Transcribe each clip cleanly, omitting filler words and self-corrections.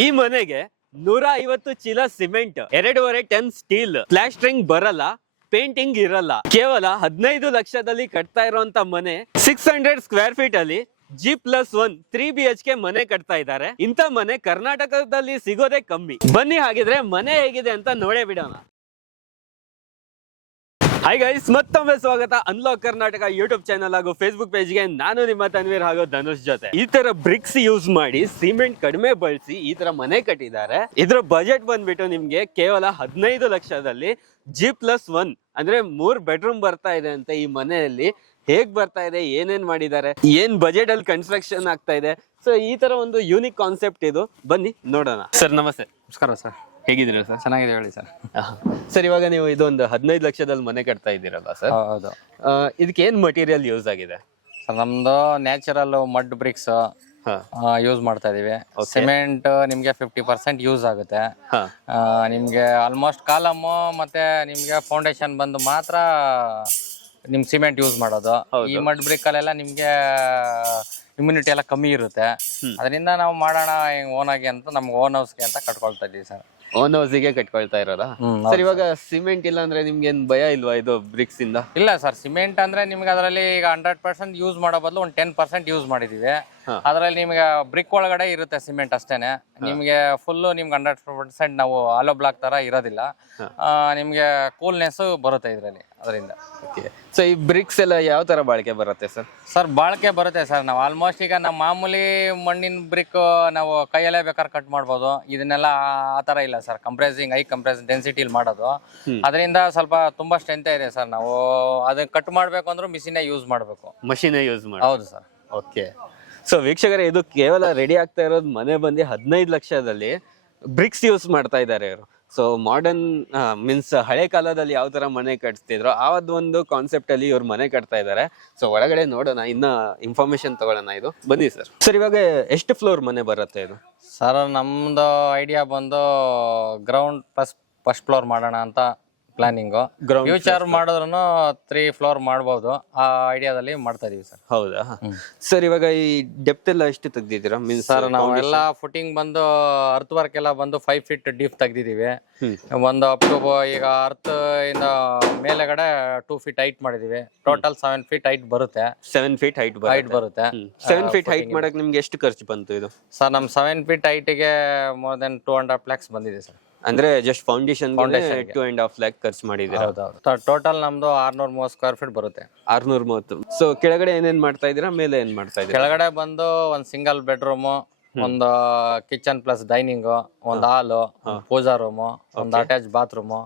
ಈ ಮನೆಗೆ 150 ಚೀಲ ಸಿಮೆಂಟ್, 2.5 ಟನ್ ಸ್ಟೀಲ್, ಪ್ಲಾಸ್ಟರಿಂಗ್ ಬರಲ್ಲ, ಪೇಂಟಿಂಗ್ ಇರಲ್ಲ. ಕೇವಲ 15 ಲಕ್ಷದಲ್ಲಿ ಕಟ್ತಾ ಇರುವಂತ ಮನೆ 600 ಸ್ಕ್ವೇರ್ ಫೀಟ್ ಅಲ್ಲಿ G+1 3 BHK ಮನೆ ಕಟ್ತಾ ಇದ್ದಾರೆ. ಇಂಥ ಮನೆ ಕರ್ನಾಟಕದಲ್ಲಿ ಸಿಗೋದೇ ಕಮ್ಮಿ. ಬನ್ನಿ ಹಾಗಿದ್ರೆ ಮನೆ ಹೇಗಿದೆ ಅಂತ ನೋಡೇ ಬಿಡೋಣ. ಹಾಯ್ ಗೈಸ್, ಮತ್ತೊಮ್ಮೆ ಸ್ವಾಗತ ಅನ್ಲಾಕ್ ಕರ್ನಾಟಕ ಯೂಟ್ಯೂಬ್ ಚಾನಲ್ ಹಾಗೂ ಫೇಸ್ಬುಕ್ ಪೇಜ್ಗೆ. ನಾನು ನಿಮ್ಮ ತನ್ವೀರ್ ಹಾಗೂ ಧನುಷ್ ಜೊತೆ. ಈ ತರ ಬ್ರಿಕ್ಸ್ ಯೂಸ್ ಮಾಡಿ ಸಿಮೆಂಟ್ ಕಡಿಮೆ ಬಳಸಿ ಈ ತರ ಮನೆ ಕಟ್ಟಿದ್ದಾರೆ. ಇದ್ರ ಬಜೆಟ್ ಬಂದ್ಬಿಟ್ಟು ನಿಮ್ಗೆ ಕೇವಲ 15 ಲಕ್ಷದಲ್ಲಿ G+1 ಅಂದ್ರೆ 3 ಬೆಡ್ರೂಮ್ ಬರ್ತಾ ಇದೆ ಅಂತ. ಈ ಮನೆಯಲ್ಲಿ ಹೇಗ್ ಬರ್ತಾ ಇದೆ, ಏನೇನ್ ಮಾಡಿದ್ದಾರೆ, ಏನ್ ಬಜೆಟ್ ಅಲ್ಲಿ ಕನ್ಸ್ಟ್ರಕ್ಷನ್ ಆಗ್ತಾ ಇದೆ, ಸೊ ಈ ತರ ಒಂದು ಯೂನಿಕ್ ಕಾನ್ಸೆಪ್ಟ್ ಇದು. ಬನ್ನಿ ನೋಡೋಣ. ಸರ್ ನಮಸ್ತೆ. ನಮಸ್ಕಾರ ಸರ್, ಹೇಗಿದ್ದೀರಾ ಸರ್? ಚೆನ್ನಾಗಿದೆ ಹೇಳಿ ಸರ್. ಸರ್, ಇವಾಗ ನೀವು ಇದೊಂದು 15 ಲಕ್ಷದಲ್ಲಿ ಮನೆ ಕಟ್ತಾ ಇದ್ದೀರಲ್ಲ ಸರ್, ಹೌದು. ಇದಕ್ಕೆ ಏನ್ ಮಟೀರಿಯಲ್ ಯೂಸ್ ಆಗಿದೆ ಸರ್, ನಮ್ದು ನ್ಯಾಚುರಲ್ ಮಡ್ ಬ್ರಿಕ್ಸ್ ಯೂಸ್ ಮಾಡ್ತಾ ಇದೀವಿ. ಸಿಮೆಂಟ್ ನಿಮ್ಗೆ 50% ಯೂಸ್ ಆಗುತ್ತೆ. ನಿಮ್ಗೆ ಆಲ್ಮೋಸ್ಟ್ ಕಾಲಮ್ ಮತ್ತೆ ನಿಮ್ಗೆ ಫೌಂಡೇಶನ್ ಬಂದು ಮಾತ್ರ ನಿಮ್ ಸಿಮೆಂಟ್ ಯೂಸ್ ಮಾಡೋದು. ಈ ಮಡ್ ಬ್ರಿಕ್ ಅಲ್ಲೆಲ್ಲ ನಿಮ್ಗೆ ಇಮ್ಯುನಿಟಿ ಎಲ್ಲ ಕಮ್ಮಿ ಇರುತ್ತೆ. ಅದರಿಂದ ನಾವು ಮಾಡೋಣ ಓನ್ ಆಗಿ ಅಂತ ನಮ್ಗೆ ಓನ್ ಹೌಸ್ಗೆ ಅಂತ ಕಟ್ಕೊಳ್ತಾ ಇದೀವಿ ಸರ್. ಓನ್ ಹೌಸಿಗೆ ಕಟ್ಕೊಳ್ತಾ ಇರೋದಾ ಸರ್? ಇವಾಗ ಸಿಮೆಂಟ್ ಇಲ್ಲ ಅಂದ್ರೆ ನಿಮ್ಗೆ ಏನ್ ಭಯ ಇಲ್ವಾ ಇದು ಬ್ರಿಕ್ಸ್ ಇಂದ? ಇಲ್ಲ ಸರ್, ಸಿಮೆಂಟ್ ಅಂದ್ರೆ ನಿಮ್ಗೆ ಅದರಲ್ಲಿ ಈಗ 100% ಯೂಸ್ ಮಾಡೋ ಬದಲು ಒಂದು 10% ಯೂಸ್ ಮಾಡಿದೀವಿ. ಅದರಲ್ಲಿ ನಿಮ್ಗೆ ಬ್ರಿಕ್ ಒಳಗಡೆ ಇರುತ್ತೆ ಸಿಮೆಂಟ್ ಅಷ್ಟೇನೆ. ನಿಮ್ಗೆ ಫುಲ್ ನಿಮ್ಗೆ 100% ನಾವು ಆಲೋ ಬ್ಲಾಕ್ ತರ ಇರೋದಿಲ್ಲ. ನಿಮ್ಗೆ ಕೂಲ್ನೆಸ್ ಬರುತ್ತೆ ಇದರಲ್ಲಿ ಅದರಿಂದ. ಸೊ ಈ ಬ್ರಿಕ್ಸ್ ಎಲ್ಲ ಯಾವ ತರ ಬಾಳಿಕೆ ಬರುತ್ತೆ ಸರ್? ಸರ್, ಬಾಳಿಕೆ ಬರುತ್ತೆ ಸರ್. ನಾವು ಆಲ್ಮೋಸ್ಟ್ ಈಗ ನಮ್ಮ ಮಾಮೂಲಿ ಮಣ್ಣಿನ ಬ್ರಿಕ್ ನಾವು ಕೈಯಲ್ಲೇ ಬೇಕಾದ್ರೆ ಕಟ್ ಮಾಡ್ಬೋದು. ಇದನ್ನೆಲ್ಲ ಆ ತರ ಇಲ್ಲ ಸರ್. ಕಂಪ್ರೆಸಿಂಗ್ ಹೈ ಕಂಪ್ರೆಸಿಂಗ್ ಡೆನ್ಸಿಟಿ ಮಾಡೋದು, ಅದರಿಂದ ಸ್ವಲ್ಪ ತುಂಬಾ ಸ್ಟ್ರೆಂತ್ ಇದೆ ಸರ್. ನಾವು ಅದನ್ನ ಕಟ್ ಮಾಡ್ಬೇಕು ಅಂದ್ರೆ ಮಿಷಿನೇ ಯೂಸ್ ಮಾಡಬೇಕು. ಮಷೀನೇ ಯೂಸ್ ಮಾಡಿ? ಹೌದು ಸರ್. ಓಕೆ. ಸೊ ವೀಕ್ಷಕರೇ, ಇದು ಕೇವಲ ರೆಡಿ ಆಗ್ತಾ ಇರೋದು ಮನೆ ಬಂದು 15 ಲಕ್ಷದಲ್ಲಿ ಬ್ರಿಕ್ಸ್ ಯೂಸ್ ಮಾಡ್ತಾ ಇದ್ದಾರೆ ಇವರು. ಸೊ ಮಾಡರ್ನ್ ಮೀನ್ಸ್ ಹಳೆ ಕಾಲದಲ್ಲಿ ಯಾವ ತರ ಮನೆ ಕಟ್ತಿದ್ರು ಒಂದು ಕಾನ್ಸೆಪ್ಟ್ ಅಲ್ಲಿ ಇವ್ರು ಮನೆ ಕಟ್ತಾ ಇದ್ದಾರೆ. ಸೊ ಒಳಗಡೆ ನೋಡೋಣ, ಇನ್ನ ಇನ್ಫಾರ್ಮೇಶನ್ ತಗೊಳ್ಳೋಣ. ಇದು ಬನ್ನಿ ಸರ್. ಸರ್, ಇವಾಗ ಎಷ್ಟು ಫ್ಲೋರ್ ಮನೆ ಬರುತ್ತೆ ಇದು? ಸರ್, ನಮ್ದು ಐಡಿಯಾ ಬಂದು ಗ್ರೌಂಡ್ ಪ್ಲಸ್ ಫಸ್ಟ್ ಫ್ಲೋರ್ ಮಾಡೋಣ ಅಂತ ಪ್ಲಾನಿಂಗು. ಫ್ಯೂಚರ್ ಮಾಡಿದ್ರು 3 ಫ್ಲೋರ್ ಮಾಡ್ಬೋದು, ಆ ಐಡಿಯಾದಲ್ಲಿ ಮಾಡ್ತಾ ಇದೀವಿ ಸರ್. ಹೌದಾ ಸರ್? ಇವಾಗ ಈ ಡೆಪ್ತ್ ಎಲ್ಲ ಎಷ್ಟು ತೆಗ್ದಿದ್ದೀರಾ? ಮೀನ್ಸ್ ಸರ್, ನಾವು ಎಲ್ಲ ಫುಟಿಂಗ್ ಬಂದು ಅರ್ತ್ ವರ್ಕ್ ಎಲ್ಲ ಬಂದು 5 ಫೀಟ್ ಡೀಪ್ ತೆಗ್ದಿದೀವಿ. ಒಂದು ಅಪ್ ಟು ಈಗ ಅರ್ತ್ ಇಂದ ಮೇಲೆಗಡೆ 2 ಫೀಟ್ ಹೈಟ್ ಮಾಡಿದೀವಿ. ಟೋಟಲ್ 7 ಫೀಟ್ ಹೈಟ್ ಬರುತ್ತೆ. 7 ಫೀಟ್ ಹೈಟ್ ಬರುತ್ತೆ. 7 ಫೀಟ್ ಹೈಟ್ ಮಾಡಕ್ ನಿಮ್ಗೆ ಎಷ್ಟು ಖರ್ಚು ಬಂತು ಇದು? ಸರ್, ನಮ್ 7 ಫೀಟ್ ಹೈಟ್ಗೆ ಮೋರ್ ದೆನ್ 2.5 lakhs ಬಂದಿದೆ ಸರ್. ಅಂದ್ರೆ ಜಸ್ಟ್ ಫೌಂಡೇಶನ್ 2.5 lakh ಖರ್ಚು ಮಾಡಿದ್ದೀರಾ? ಟೋಟಲ್ ನಮ್ದು 630 ಸ್ಕ್ವೇರ್ ಫೀಟ್ ಬರುತ್ತೆ. 630. ಸೊ ಕೆಳಗಡೆ ಏನೇನ್ ಮಾಡ್ತಾ ಇದೀರಾ, ಮೇಲೆ ಏನ್ ಮಾಡ್ತಾ ಇದೀರಾ? ಕೆಳಗಡೆ ಬಂದು ಒಂದು ಸಿಂಗಲ್ ಬೆಡ್ರೂಮ್, ಒಂದು ಕಿಚನ್ ಪ್ಲಸ್ ಡೈನಿಂಗ್, ಒಂದು ಹಾಲು, ಪೂಜಾ ರೂಮ್, ಒಂದು ಅಟ್ಯಾಚ್ ಬಾತ್ರೂಮ್,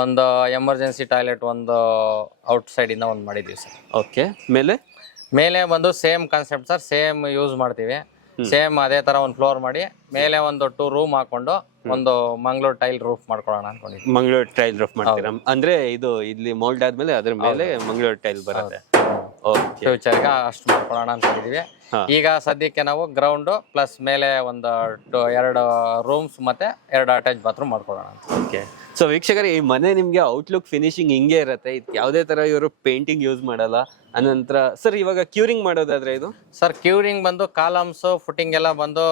ಒಂದು ಎಮರ್ಜೆನ್ಸಿ ಟಾಯ್ಲೆಟ್, ಒಂದು ಔಟ್ ಸೈಡ್ ಇಂದ ಒಂದು ಮಾಡಿದೀವಿ ಸರ್. ಓಕೆ. ಮೇಲೆ ಬಂದು same concept sir. Same use ಮಾಡ್ತೀವಿ. ಸೇಮ್ ಅದೇ ತರ ಒಂದು ಫ್ಲೋರ್ ಮಾಡಿ ಮೇಲೆ ಒಂದು 2 ರೂಮ್ ಹಾಕೊಂಡು ಒಂದು ಮಂಗಳೂರು ಟೈಲ್ ರೂಫ್ ಮಾಡ್ಕೊಳ್ಳೋಣ ಅನ್ಕೊಂಡಿದ್ವಿ. ಮಂಗಳೂರು ಟೈಲ್ ರೂಫ್ ಮಾಡ್ತೀರಾ? ಅಂದ್ರೆ ಇದು ಇಲ್ಲಿ ಮೋಲ್ಡ್ ಆದ್ಮೇಲೆ ಅದ್ರ ಮೇಲೆ ಮಂಗಳೂರು ಟೈಲ್ ಬರುತ್ತೆ. ಫ್ಯೂಚರ್ಗೆ ಅಷ್ಟು ಮಾಡ್ಕೊಳ್ಳೋಣ ಅನ್ಕೊಂಡಿದೀವಿ. ಈಗ ಸದ್ಯಕ್ಕೆ ನಾವು ಗ್ರೌಂಡ್ ಪ್ಲಸ್ ಮೇಲೆ ಒಂದು 2 ರೂಮ್ಸ್ ಮತ್ತೆ 2 ಅಟ್ಯಾಚ್ ಬಾತ್ರೂಮ್ ಮಾಡ್ಕೊಳ್ಳೋಣ ಅಂತ. ಓಕೆ. ಸೊ ವೀಕ್ಷಕರೇ, ಈ ಮನೆ ನಿಮ್ಗೆ ಔಟ್ಲುಕ್ ಫಿನಿಶಿಂಗ್ ಹಿಂಗೆ ಇರುತ್ತೆ. ಯಾವುದೇ ತರ ಇವರು ಪೇಂಟಿಂಗ್ ಯೂಸ್ ಮಾಡಲ್ಲ. ಅನಂತರ ಸರ್, ಇವಾಗ ಕ್ಯೂರಿಂಗ್ ಮಾಡೋದಾದ್ರೆ ಇದು? ಸರ್, ಕ್ಯೂರಿಂಗ್ ಬಂದು ಕಾಲಮ್ಸ್ ಫುಟಿಂಗ್ ಎಲ್ಲ ಬಂದು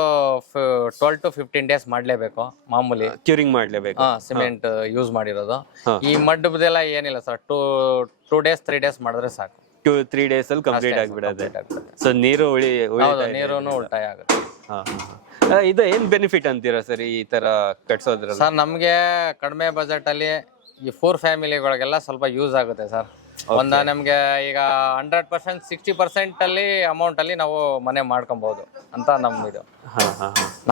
12 to 15 days ಮಾಡ್ಲೇಬೇಕು. ಮಾಮೂಲಿ ಕ್ಯೂರಿಂಗ್ ಮಾಡ್ಲೇಬೇಕು. ಸಿಮೆಂಟ್ ಯೂಸ್ ಮಾಡಿರೋದು. ಈ ಮಡ್ಡದೆಲ್ಲ ಏನಿಲ್ಲ ಸರ್. 2 days 3 days ಮಾಡಿದ್ರೆ ಸಾಕು. 2-3 days ಅಲ್ಲಿ ಕಂಪ್ಲೀಟ್ ಆಗಿಬಿಡುತ್ತೆ. ಸೊ ನೀರು ನೀರು ಉಳಿತಾಯ ಆಗುತ್ತೆ. ಇದು ಏನ್ ಬೆನಿಫಿಟ್ ಅಂತೀರಾ ಸರ್ ಈ ತರ ಕಟ್ಸೋದ್ರಲ್ಲಿ? ಸರ್, ನಮ್ಗೆ ಕಡಿಮೆ ಬಜೆಟ್ ಅಲ್ಲಿ ಈ 4 ಫ್ಯಾಮಿಲಿಗಳಿಗೆಲ್ಲ ಸ್ವಲ್ಪ ಯೂಸ್ ಆಗುತ್ತೆ ಸರ್. ಒಂದು ನಮ್ಗೆ ಈಗ 100% 60% ಅಲ್ಲಿ ಅಮೌಂಟ್ ಅಲ್ಲಿ ನಾವು ಮನೆ ಮಾಡ್ಕೊಬಹುದು ಅಂತ ನಮ್ದು.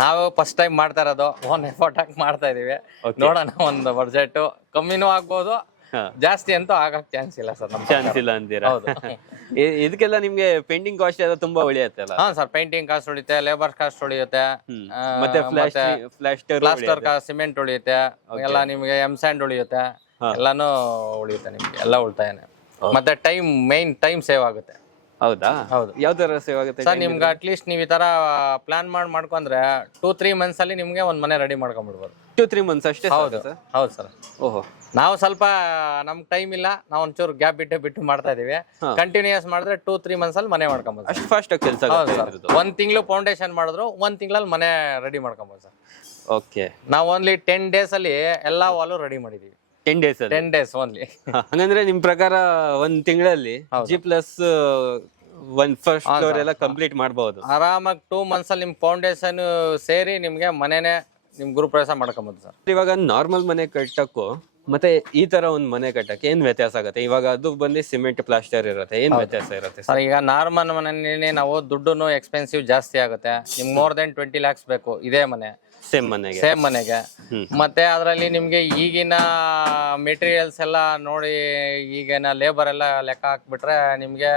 ನಾವು ಫಸ್ಟ್ ಟೈಮ್ ಮಾಡ್ತಾ ಇರೋದು, ಓನ್ ಎಫರ್ಟ್ ಹಾಕಿ ಮಾಡ್ತಾ ಇದೀವಿ. ನೋಡೋಣ, ಒಂದು ಬಜೆಟ್ ಕಮ್ಮಿನೂ ಆಗ್ಬೋದು, ಜಾಸ್ತಿ ಅಂತೂ ಆಗಕ್ ಚಾನ್ಸ್ ಇಲ್ಲ ಸರ್. ಚಾನ್ಸ್ ಇಲ್ಲ ಅಂತೀರಾ? ಇದಕ್ಕೆಲ್ಲ ನಿಮ್ಗೆ ಪೇಂಟಿಂಗ್ ಕಾಸ್ಟ್ ಎಲ್ಲ ತುಂಬಾ ಉಳಿಯುತ್ತೆ ಅಲ್ಲ? ಹಾ ಸರ್, ಪೇಂಟಿಂಗ್ ಕಾಸ್ಟ್ ಉಳಿಯುತ್ತೆ, ಲೇಬರ್ ಕಾಸ್ಟ್ ಉಳಿಯುತ್ತೆ, ಮತ್ತೆ ಪ್ಲಾಸ್ಟರ್ ಸಿಮೆಂಟ್ ಉಳಿಯುತ್ತೆ, ಎಲ್ಲ ನಿಮ್ಗೆ ಸ್ಯಾಂಡ್ ಉಳಿಯುತ್ತೆ, ಎಲ್ಲಾನು ಉಳಿಯುತ್ತೆ ನಿಮ್ಗೆ. ಎಲ್ಲ ಉಳಿತಾಯನೆ. ಮತ್ತೆ ಟೈಮ್, ಮೇನ್ ಟೈಮ್ ಸೇವ್ ಆಗುತ್ತೆ. ಹೌದಾ? ಹೌದು. ಯಾವ ತರ ಸೇವ್ ಆಗುತ್ತೆ ಸರ್ ನಿಮ್ಗೆ ಅಟ್ಲೀಸ್ಟ್ ನೀವು ಈ ತರ ಪ್ಲಾನ್ ಮಾಡ್ಕೊಂಡ್ರೆ 2-3 ಮಂತ್ಸ್ ಅಲ್ಲಿ ನಿಮ್ಗೆ ಒಂದ್ ಮನೆ ರೆಡಿ ಮಾಡ್ಕೊಂಡ್ಬಿಡ್ಬೋದು. 2-3 ಮಂತ್ಸ್ ಅಷ್ಟೇ? ಹೌದು ಹೌದು ಸರ್. ಓಹೋ. ನಾವು ಸ್ವಲ್ಪ ನಮ್ಗೆ ಟೈಮ್ ಇಲ್ಲ, ನಾವು ಒಂಚೂರು ಗ್ಯಾಪ್ ಬಿಟ್ಟು ಮಾಡ್ತಾ ಇದೀವಿ. ಕಂಟಿನ್ಯೂಸ್ ಮಾಡಿದ್ರೆ 2-3 ಮಂತ್ಸ್ ಅಲ್ಲಿ ಮನೆ ಮಾಡ್ಕೊಬೋದು. ಅಷ್ಟು ಫಾಸ್ಟ್ ಆಗಿ ಕೆಲಸ ಆಗುತ್ತೆ. 1 ತಿಂಗಳು ಫೌಂಡೇಶನ್ ಮಾಡಿದ್ರು 1 ತಿಂಗಳಲ್ಲಿ ಮನೆ ರೆಡಿ ಮಾಡ್ಕೊಬೋದು ಸರ್. ಓಕೆ. ನಾವು ಓನ್ಲಿ 10 ಡೇಸ್ ಅಲ್ಲಿ ಎಲ್ಲಾ ವಾಲು ರೆಡಿ ಮಾಡಿದೀವಿ. 10 ಡೇಸ್ ಅಲ್ಲಿ? 10 ಡೇಸ್ ಓನ್ಲಿ. ಹಂಗಂದ್ರೆ ನಿಮ್ ಪ್ರಕಾರ 1 ತಿಂಗಳಲ್ಲಿ G+1 ಫಸ್ಟ್ ಫ್ಲೋರ್ ಎಲ್ಲ ಕಂಪ್ಲೀಟ್ ಮಾಡಬಹುದು ಆರಾಮಾಗಿ. 2 ಮಂತ್ಸ್ ಅಲ್ಲಿ ನಿಮ್ ಫೌಂಡೇಶನ್ ಸೇರಿ ನಿಮ್ಗೆ ಮನೆನೇ ನಿಮ್ ಗೃಹಪ್ರವೇಶ ಮಾಡ್ಕೊಬೋದು ಸರ್. ಇವಾಗ ನಾರ್ಮಲ್ ಮನೆ ಕಟ್ಟಕ್ಕೂ ಮತ್ತೆ ಈ ತರ ಒಂದ್ ಮನೆ ಕಟ್ಟಕ್ಕೆ ಏನ್ ವ್ಯತ್ಯಾಸ ಆಗುತ್ತೆ? ಇವಾಗ ಅದು ಬಂದು ಸಿಮೆಂಟ್ ಪ್ಲಾಸ್ಟರ್ ಇರುತ್ತೆ, ಏನ್ ವ್ಯತ್ಯಾಸ ಇರುತ್ತೆ ಸರ್? ಈಗ ನಾರ್ಮಲ್ ಮನೆಯಲ್ಲಿ ನಾವು ದುಡ್ಡು ಎಕ್ಸ್ಪೆನ್ಸಿವ್ ಜಾಸ್ತಿ ಆಗುತ್ತೆ. ನಿಮ್ಗೆ more than 20 lakhs ಬೇಕು ಇದೇ ಮನೆ, ಸೇಮ್ ಮನೆಗೆ. ಮತ್ತೆ ಅದರಲ್ಲಿ ನಿಮ್ಗೆ ಈಗಿನ ಮೆಟೀರಿಯಲ್ಸ್ ಎಲ್ಲ ನೋಡಿ, ಈಗಿನ ಲೇಬರ್ ಎಲ್ಲ ಲೆಕ್ಕ ಹಾಕ್ಬಿಟ್ರೆ ನಿಮ್ಗೆ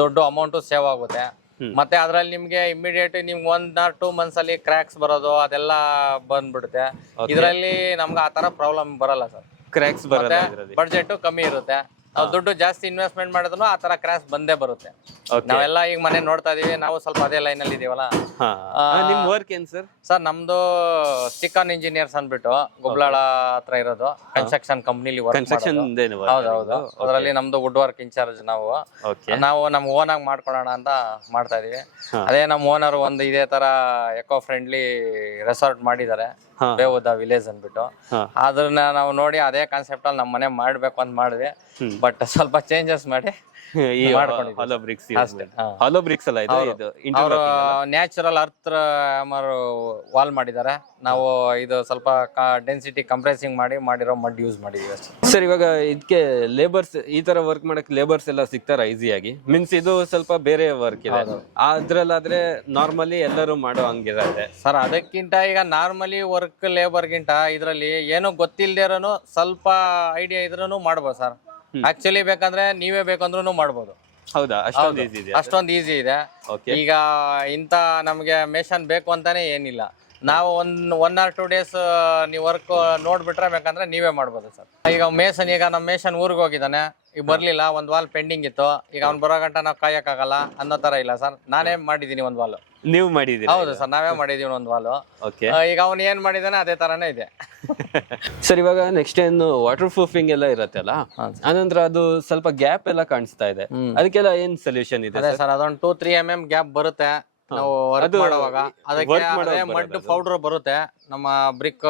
ದೊಡ್ಡ ಅಮೌಂಟ್ ಸೇವ್ ಆಗುತ್ತೆ. ಮತ್ತೆ ಅದ್ರಲ್ಲಿ ನಿಮ್ಗೆ ಇಮಿಡಿಯೇಟ್ ನಿಮ್ಗೆ 1 or 2 ಮಂತ್ಸ್ ಅಲ್ಲಿ ಕ್ರ್ಯಾಕ್ಸ್ ಬರೋದು ಅದೆಲ್ಲ ಬಂದ್ಬಿಡುತ್ತೆ. ಇದರಲ್ಲಿ ನಮ್ಗೆ ಆ ತರ ಪ್ರಾಬ್ಲಮ್ ಬರಲ್ಲ ಸರ್. ಕ್ರ್ಯಾಕ್ಸ್ ಬರಲ್ಲ. ಬಡ್ಜೆಟ್ ಕಮ್ಮಿ ಇರುತ್ತೆ. ನಾವು ದುಡ್ಡು ಜಾಸ್ತಿ ಇನ್ವೆಸ್ಟ್ಮೆಂಟ್ ಮಾಡಿದ್ರು ಆ ತರ ಕ್ರಾಶ್ ಬಂದೇ ಬರುತ್ತೆ. ನಾವೆಲ್ಲ ಈಗ ಮನೆ ನೋಡ್ತಾ ಇದೀವಿ, ನಾವು ಸ್ವಲ್ಪ ಅದೇ ಲೈನ್ ಅಲ್ಲಿ ಇದೀವಲ್ಲ. ನಿಮ್ ವರ್ಕ್ ಏನ್ ಸರ್? ಸರ್ ನಮ್ದು ಸಿಕಾನ್ ಇಂಜಿನಿಯರ್ಸ್ ಅಂದ್ಬಿಟ್ಟು ಗುಬ್ಲಾಳ ಹತ್ರ ಇರೋದು ಕನ್ಸ್ಟ್ರಕ್ಷನ್ ಕಂಪ್ನಿಲಿ ವರ್ಕ್ ಮಾಡೋದು. ಹೌದೌದು. ಅದರಲ್ಲಿ ನಮ್ದು ವುಡ್ ವರ್ಕ್ ಇನ್ಚಾರ್ಜ್ ನಾವು ನಮ್ ಓನ್ ಆಗಿ ಮಾಡ್ಕೊಳ್ಳೋಣ ಅಂತ ಮಾಡ್ತಾ ಇದೀವಿ. ಅದೇ ನಮ್ ಓನರ್ ಒಂದು ಇದೇ ತರ ಎಕೋ ಫ್ರೆಂಡ್ಲಿ ರೆಸಾರ್ಟ್ ಮಾಡಿದ್ದಾರೆ, ಬೇವುದ ವಿಲೇಜ್ ಅಂದ್ಬಿಟ್ಟು. ಅದನ್ನ ನಾವು ನೋಡಿ ಅದೇ ಕಾನ್ಸೆಪ್ಟ್ ಅಲ್ಲಿ ನಮ್ಮ ಮನೆ ಮಾಡ್ಬೇಕು ಅಂತ ಮಾಡಿದ್ವಿ. ಬಟ್ ಸ್ವಲ್ಪ ಚೇಂಜಸ್ ಮಾಡಿ ನ್ಯಾಚುರಲ್ ಅರ್ತ್ ವಾಲ್ ಮಾಡಿದ್ದಾರೆ. ನಾವು ಇದು ಸ್ವಲ್ಪ ಡೆನ್ಸಿಟಿ ಕಂಪ್ರೆಸಿಂಗ್ ಮಾಡಿರೋ ಮಡ್ ಯೂಸ್ ಮಾಡಿದೀವಿ ಸರ್. ಇವಾಗ ಇದಕ್ಕೆ ಲೇಬರ್ಸ್, ಈ ತರ ವರ್ಕ್ ಮಾಡಕ್ ಲೇಬರ್ಸ್ ಎಲ್ಲ ಸಿಗ್ತಾರ ಈಸಿಯಾಗಿ? ಮೀನ್ಸ್ ಇದು ಸ್ವಲ್ಪ ಬೇರೆ ವರ್ಕ್ ಇದೆ, ಅದ್ರಲ್ಲಾದ್ರೆ ನಾರ್ಮಲಿ ಎಲ್ಲರೂ ಮಾಡೋ ಹಂಗಿರುತ್ತೆ ಸರ್. ಅದಕ್ಕಿಂತ ಈಗ ನಾರ್ಮಲಿ ವರ್ಕ್ ಲೇಬರ್ಗಿಂತ ಇದ್ರಲ್ಲಿ ಏನೋ ಗೊತ್ತಿಲ್ದೇರೋನು ಸ್ವಲ್ಪ ಐಡಿಯಾ ಇದ್ರೂ ಮಾಡ್ಬೋದು ಸರ್. ಆಕ್ಚುಲಿ ಬೇಕಂದ್ರೆ ನೀವೇ ಬೇಕಂದ್ರೂ ಮಾಡ್ಬೋದು. ಹೌದಾ? ಅಷ್ಟೊಂದು ಈಸಿ ಇದೆ. ಈಗ ಇಂತ ನಮ್ಗೆ ಮೇಷನ್ ಬೇಕು ಅಂತಾನೆ ಏನಿಲ್ಲ. ನಾವು 1 or 2 days ನೀವು ವರ್ಕ್ ನೋಡ್ಬಿಟ್ರೆ ಬೇಕಂದ್ರೆ ನೀವೇ ಮಾಡ್ಬೋದು ಸರ್. ಈಗ ಮೇಸನ್, ಈಗ ನಮ್ಮ ಮೇಷನ್ ಊರಿಗೆ ಹೋಗಿದ್ದಾನೆ, ಈಗ ಬರ್ಲಿಲ್ಲ, 1 ವಾಲ್ ಪೆಂಡಿಂಗ್ ಇತ್ತು, ಈಗ ಅವ್ನು ಬರೋ ಗಂಟ ನಾವು ಕಾಯಕ್ಕಾಗಲ್ಲ ಅನ್ನೋ ತರ ಇಲ್ಲ ಸರ್. ನಾನೇ ಮಾಡಿದೀನಿ 1 ವಾಲ್. ನೀವು ಮಾಡಿದೀರಿ? ಹೌದು ಸರ್, ನಾವೇ ಮಾಡಿದೀವಿ 1 ವಾಲ್. ಈಗ ಅವ್ನು ಏನ್ ಮಾಡಿದಾನೆ ಅದೇ ತರಾನೇ ಇದೆ ಸರ್. ಇವಾಗ ನೆಕ್ಸ್ಟ್ ಏನು ವಾಟರ್ ಪ್ರೂಫಿಂಗ್ ಎಲ್ಲ ಇರುತ್ತೆ ಅಲ್ಲ, ಆನಂತರ ಅದು ಸ್ವಲ್ಪ ಗ್ಯಾಪ್ ಎಲ್ಲ ಕಾಣಿಸ್ತಾ ಇದೆ, ಅದಕ್ಕೆಲ್ಲ ಏನ್ ಸೊಲ್ಯೂಷನ್ ಇದೆ ಸರ್? ಅದೊಂದು 2-3 mm ಗ್ಯಾಪ್ ಬರುತ್ತೆ ನಾವು ವರ್ಕ್ ಮಾಡುವಾಗ. ಅದಕ್ಕೆ ಮಡ್ ಪೌಡರ್ ಬರುತ್ತೆ, ನಮ್ಮ ಬ್ರಿಕ್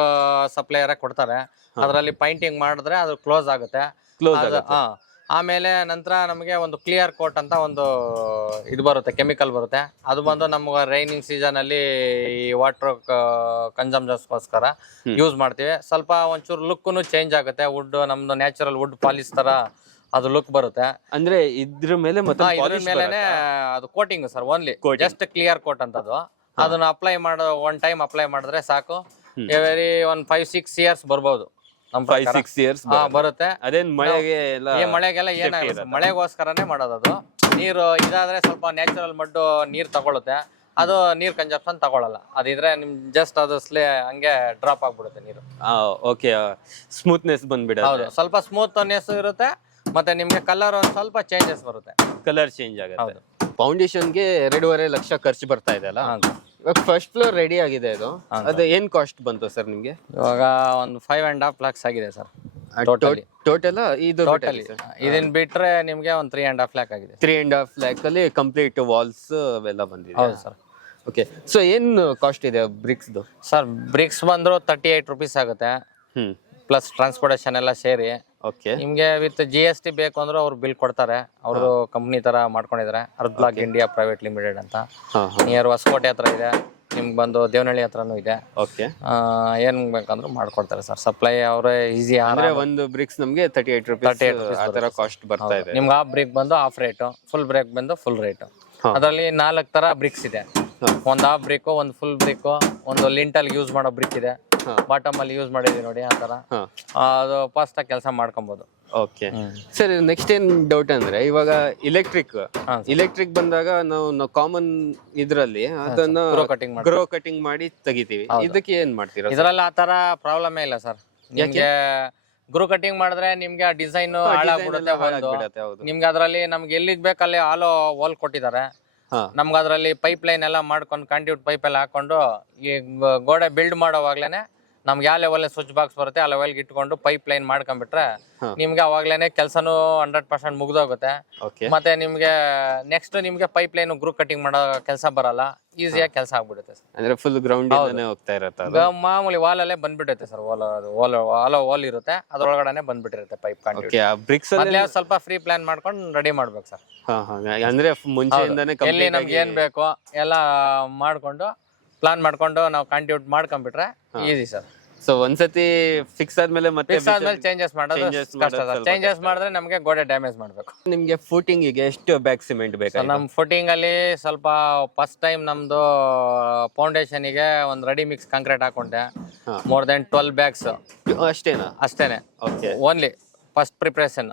ಸಪ್ಲೈಯರ್ ಕೊಡ್ತಾರೆ. ಅದರಲ್ಲಿ ಪೈಂಟಿಂಗ್ ಮಾಡಿದ್ರೆ ಅದು ಕ್ಲೋಸ್ ಆಗುತ್ತೆ. ಆಮೇಲೆ ನಂತರ ನಮಗೆ ಒಂದು ಕ್ಲಿಯರ್ ಕೋಟ್ ಅಂತ ಒಂದು ಇದು ಬರುತ್ತೆ, ಕೆಮಿಕಲ್ ಬರುತ್ತೆ. ಅದು ಬಂದು ನಮ್ಗೆ ರೈನಿಂಗ್ ಸೀಸನ್ ಅಲ್ಲಿ ವಾಟರ್ ಕನ್ಸಂಪ್ಷನ್ಗೋಸ್ಕರ ಯೂಸ್ ಮಾಡ್ತೀವಿ. ಸ್ವಲ್ಪ ಒಂಚೂರು ಲುಕ್ನು ಚೇಂಜ್ ಆಗುತ್ತೆ. ವುಡ್ ನಮ್ದು ನ್ಯಾಚುರಲ್ ವುಡ್ ಪಾಲಿಶ್ ತರ ಅದು ಲುಕ್ ಬರುತ್ತೆ. ಅಂದ್ರೆ ಇದ್ರ ಮೇಲೆ ಇದ್ರ ಮೇಲೆನೆ ಅದು coating sir, only just clear coat ಅಂತದ್ದು. ಅದನ್ನ ಅಪ್ಲೈ ಮಾಡೋ 1 time ಅಪ್ಲೈ ಮಾಡಿದ್ರೆ ಸಾಕು. ಎವರಿ 1-5-6 years ಬರ್ಬೋದು. 5-6 years ಬರುತ್ತೆ. ಅದೇನ್ ಮಳೆಗೆಲ್ಲ ಏನಾಗುತ್ತೆ, ಮಳೆಗೋಸ್ಕರನೇ ಮಾಡೋದು. ಅದು ನೀರು ಇದಾದ್ರೆ ಸ್ವಲ್ಪ ನ್ಯಾಚುರಲ್ ಮಡ್ಡು ನೀರ್ ತಗೊಳುತ್ತೆ, ಅದು ನೀರ್ ಕನ್ಸಂಪ್ಷನ್ ತಗೊಳಲ್ಲ. ಅದಿದ್ರೆ ನಿಮ್ ಜಸ್ಟ್ ಅದು ಹಂಗೆ ಡ್ರಾಪ್ ಆಗ್ಬಿಡುತ್ತೆ ನೀರು. ಓಕೆ, ಸ್ಮೂತ್ನೆಸ್ ಬಂದ್ಬಿಡುತ್ತೆ. ಹೌದು, ಸ್ವಲ್ಪ ಸ್ಮೂತ್ನೆಸ್ ಇರುತ್ತೆ. ಮತ್ತೆ ನಿಮ್ಗೆ ಕಲರ್ ಒಂದ್ ಸ್ವಲ್ಪ ಚೇಂಜಸ್ ಬರುತ್ತೆ, ಕಲರ್ ಚೇಂಜ್ ಆಗುತ್ತೆ. ಫೌಂಡೇಶನ್ಗೆ 2.5 ಲಕ್ಷ ಖರ್ಚು ಬರ್ತಾ ಇದೆ ಅಲ್ಲ? ಇವಾಗ ಫಸ್ಟ್ ಫ್ಲೋರ್ ರೆಡಿ ಆಗಿದೆ, ಅದು ಏನ್ ಕಾಸ್ಟ್ ಬಂತು ಸರ್ ನಿಮ್ಗೆ? ಇವಾಗ ಒಂದು 5.5 lakhs ಆಗಿದೆ ಸರ್ ಟೋಟಲ್. ಇದು ಇದನ್ ಬಿಟ್ರೆ ನಿಮ್ಗೆ ಒಂದು 3.5 lakh ಆಗಿದೆ. 3.5 lakh ಅಲ್ಲಿ ಕಂಪ್ಲೀಟ್ ವಾಲ್ಸ್ ಅವೆಲ್ಲ ಬಂದಿದೆ? ಹೌದು ಸರ್. ಓಕೆ, ಸೊ ಏನ್ ಕಾಸ್ಟ್ ಇದೆ ಬ್ರಿಕ್ಸ್? ಸರ್ ಬ್ರಿಕ್ಸ್ ಬಂದ್ರು 38 rupees ಆಗುತ್ತೆ, ಪ್ಲಸ್ ಟ್ರಾನ್ಸ್ಪೋರ್ಟೇಷನ್ ಎಲ್ಲ ಸೇರಿ. ನಿಮ್ಗೆ ವಿತ್ GST ಬೇಕು ಅಂದ್ರೆ ಅವ್ರು ಬಿಲ್ ಕೊಡ್ತಾರೆ. ಅವರು ಕಂಪ್ನಿ ತರ ಮಾಡ್ಕೊಂಡಿದ್ದಾರೆ, earth block India private limited ಅಂತ. ನಿಯರ್ ಹೊಸಕೋಟೆ ಹತ್ರ ಇದೆ, ನಿಮ್ಗೆ ಬಂದು ದೇವನಹಳ್ಳಿ ಹತ್ರನೂ ಇದೆ. ಏನ್ ಬೇಕಂದ್ರೂ ಮಾಡ್ಕೊಡ್ತಾರೆ ಸರ್. ಸಪ್ಲೈ ಅವರೇ ಈಸಿ. ಅಂದ್ರೆ ಒಂದು ಬ್ರಿಕ್ಸ್ ನಮ್ಗೆ 38 rupees ಆ ತರ ಕಾಸ್ಟ್ ಬರ್ತಾ ಇದೆ. ನಿಮ್ಗೆ ಹಾಫ್ ಬ್ರೇಕ್ ಬಂದು ಹಾಫ್ ರೇಟ್, ಫುಲ್ ಬ್ರೇಕ್ ಬಂದು ಫುಲ್ ರೇಟ್. ಅದರಲ್ಲಿ 4 ತರ ಬ್ರಿಕ್ಸ್ ಇದೆ. ಒಂದು ಹಾಫ್ ಬ್ರಿಕ್, ಒಂದು ಫುಲ್ ಬ್ರಿಕ್, ಒಂದು ಲಿಂಟಲ್ ಯೂಸ್ ಮಾಡೋ ಬ್ರಿಕ್ ಇದೆ, ಬಾಟಮ್ ಅಲ್ಲಿ ಯೂಸ್ ಮಾಡಿದೀವಿ ನೋಡಿ ಆ ತರ. ಅದು ಫಾಸ್ಟ್ ಆಗಿ ಕೆಲಸ ಮಾಡ್ಕೊಬಹುದು. ಓಕೆ ಸರ್, ನೆಕ್ಸ್ಟ್ ಏನ್ ಡೌಟ್ ಅಂದ್ರೆ, ಇವಾಗ ಇಲೆಕ್ಟ್ರಿಕ್ ಬಂದಾಗ ನಾವು ಕಾಮನ್ ಇದ್ರಲ್ಲಿ ಅದನ್ನ ಗ್ರೋ ಕಟಿಂಗ್ ಮಾಡಿ ತೆಗಿತೀವಿ. ಇದಕ್ಕೆ ಏನ್ ಮಾಡ್ತೀರಾ? ಇದ್ರಲ್ಲಿ ಆ ತರ ಪ್ರಾಬ್ಲಮ್ ಇಲ್ಲ ಸರ್. ನಿಮ್ಗೆ ಗ್ರೂ ಕಟಿಂಗ್ ಮಾಡಿದ್ರೆ ನಿಮ್ಗೆ ಡಿಸೈನ್ ಹಾಳಾಗ್ಬಿಡುತ್ತೆ ಒಂದು. ಹೌದು. ನಿಮ್ಗೆ ಅದ್ರಲ್ಲಿ ನಮ್ಗೆ ಎಲ್ಲಿಗ್ ಬೇಕಲ್ಲಿ ಹಾಲೋ ವಾಲ್ ಕೊಟ್ಟಿದ್ದಾರೆ. ನಮ್ಗೆ ಅದ್ರಲ್ಲಿ ಪೈಪ್ ಲೈನ್ ಎಲ್ಲ ಮಾಡ್ಕೊಂಡು ಕಾಂಟ್ಯೂಟ್ ಪೈಪ್ ಎಲ್ಲ ಹಾಕೊಂಡು ಈ ಗೋಡೆ ಬಿಲ್ಡ್ ಮಾಡೋವಾಗ್ಲೇನೆ ನಮ್ಗೆ ಯಾವ ಲೆವೆಲ್ ಸ್ವಿಚ್ ಬಾಕ್ಸ್ ಬರುತ್ತೆ ಆ ಲೆವೆಲ್ಗೆ ಇಟ್ಕೊಂಡು ಪೈಪ್ ಲೈನ್ ಮಾಡ್ಕೊಂಡ್ಬಿಟ್ರೆ ನಿಮ್ಗೆ ಅವಾಗ್ಲೇನೆ ಕೆಲಸನೂ 100% ಮುಗ್ದೋಗುತ್ತೆ. ಮತ್ತೆ ನಿಮ್ಗೆ ನೆಕ್ಸ್ಟ್ ನಿಮ್ಗೆ ಪೈಪ್ ಲೈನ್ ಗ್ರೂ ಕಟಿಂಗ್ ಮಾಡೋ ಕೆಲಸ ಬರಲ್ಲ, ಈಸಿಯಾಗಿ ಕೆಲಸ ಆಗ್ಬಿಡುತ್ತೆ ಸರ್. ಅಂದ್ರೆ ಫುಲ್ ಗ್ರೌಂಡ್ ಹೋಗ್ತಾ ಇರುತ್ತೆ. ಮಾಮೂಲಿ ವಾಲ್ ಅಲ್ಲೇ ಬಂದ್ಬಿಡುತ್ತೆ ಸರ್. ವಾಲ್ ಇರುತ್ತೆ, ಅದ್ರೊಳಗಡೆ ಬಂದ್ಬಿಟ್ಟಿರುತ್ತೆ ಪೈಪ್ ಕಾಂಟ್ಯೂಟ್. ಸ್ವಲ್ಪ ಫ್ರೀ ಪ್ಲಾನ್ ಮಾಡ್ಕೊಂಡು ರೆಡಿ ಮಾಡ್ಬೇಕು ಸರ್. ಅಂದ್ರೆ ಮುಂಚೆಯಿಂದಾನೆ ಎಲ್ಲಿ ನಮ್ಗೆ ಏನ್ ಬೇಕೋ ಎಲ್ಲ ಮಾಡ್ಕೊಂಡು ಪ್ಲಾನ್ ಮಾಡ್ಕೊಂಡು ನಾವು ಕಾಂಟ್ಯೂಟ್ ಮಾಡ್ಕೊಂಡ್ಬಿಟ್ರೆ ಈಸಿ ಸರ್. ಸೊ ಒಂದ್ಸತಿ ಫಿಕ್ಸ್ ಆದ್ಮೇಲೆ ಮತ್ತೆ ಚೇಂಜಸ್ ಮಾಡೋದು ಕಷ್ಟ ಸರ್. ಚೇಂಜಸ್ ಮಾಡಿದ್ರೆ ನಮ್ಗೆ ಗೋಡೆ ಡ್ಯಾಮೇಜ್ ಮಾಡ್ಬೇಕು. ನಿಮ್ಗೆ ಫೂಟಿಂಗ್ ಗೆ ಎಷ್ಟು ಬ್ಯಾಗ್ ಸಿಮೆಂಟ್ ಬೇಕು? ನಮ್ ಫುಟಿಂಗ್ ಅಲ್ಲಿ ಸ್ವಲ್ಪ ಫಸ್ಟ್ ಟೈಮ್ ನಮ್ದು ಫೌಂಡೇಶನ್ ಗೆ ಒಂದ್ ರೆಡಿ ಮಿಕ್ಸ್ ಕಾಂಕ್ರೀಟ್ ಹಾಕೊಂಡೆ. ಮೋರ್ ದೆನ್ 12 ಬ್ಯಾಗ್ಸ್ ಅಷ್ಟೇನೆ ಓನ್ಲಿ ಫಸ್ಟ್ ಪ್ರಿಪರೇಷನ್.